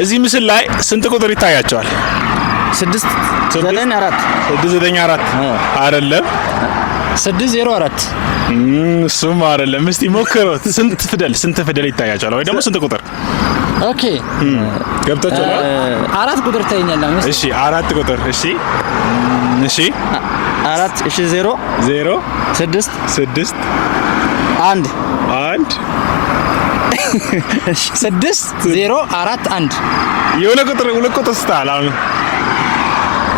እዚህ ምስል ላይ ስንት ቁጥር ይታያቸዋል? 694 አይደለም። 604 እሱም አይደለም። እስቲ ሞክሩት። ስንት ፊደል ይታያቸዋል? ወይ ደግሞ ስንት ቁጥር? ኦኬ ገብታችኋል? 4 ቁጥር ታየኛለህ። እሺ 4 ቁጥር። እሺ 4 እሺ 0 6 1 604 የሆነ ቁጥር ሁለት ቁጥር ስታል አሁን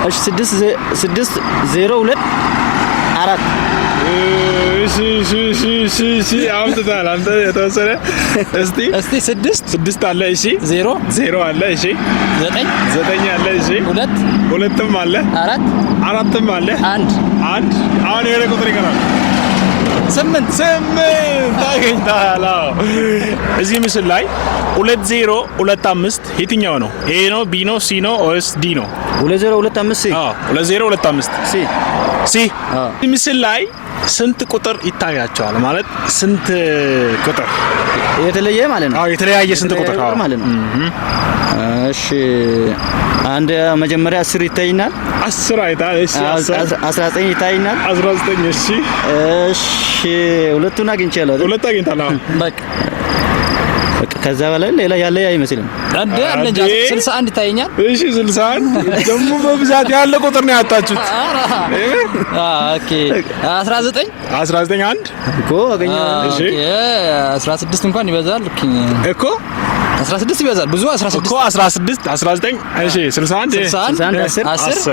እሺ 602 4 እሺ አምጥታል አንተ የተወሰነ እስቲ 6 አለ። እሺ 0 አለ። እሺ 9 አለ። እሺ 2 አለ። 4 አለ። 1 አሁን የሆነ ቁጥር ይቀራል። 8 ታገኝታላ። እዚህ ምስል ላይ 2025 የትኛው ነው? ኤ ነው፣ ቢ ነው፣ ሲ ነው ወይስ ዲ ነው? 2025 ሲ 2025 ሲ። እዚህ ምስል ላይ ስንት ቁጥር ይታያቸዋል? ማለት ስንት ቁጥር የተለየ ማለት ነው? አዎ የተለያየ ስንት ቁጥር ማለት ነው። እሺ አንድ መጀመሪያ 10 ይታይናል። 10 አይታል። እሺ 19 ይታይናል። 19 እሺ ሁለቱን አግኝቻለሁ። ሁለት አግኝታለሁ። በቃ ከዛ በላይ ሌላ ያለ አይመስልም። አንድ 61 ይታየኛል። እሺ 61 ደግሞ በብዛት ያለ ቁጥር ነው ያጣችሁት። ኦኬ 19 አንድ እኮ አገኘው። እሺ 16 እንኳን ይበዛል እኮ 16 ይበዛል ብዙ 16 እኮ 19 እሺ 61 10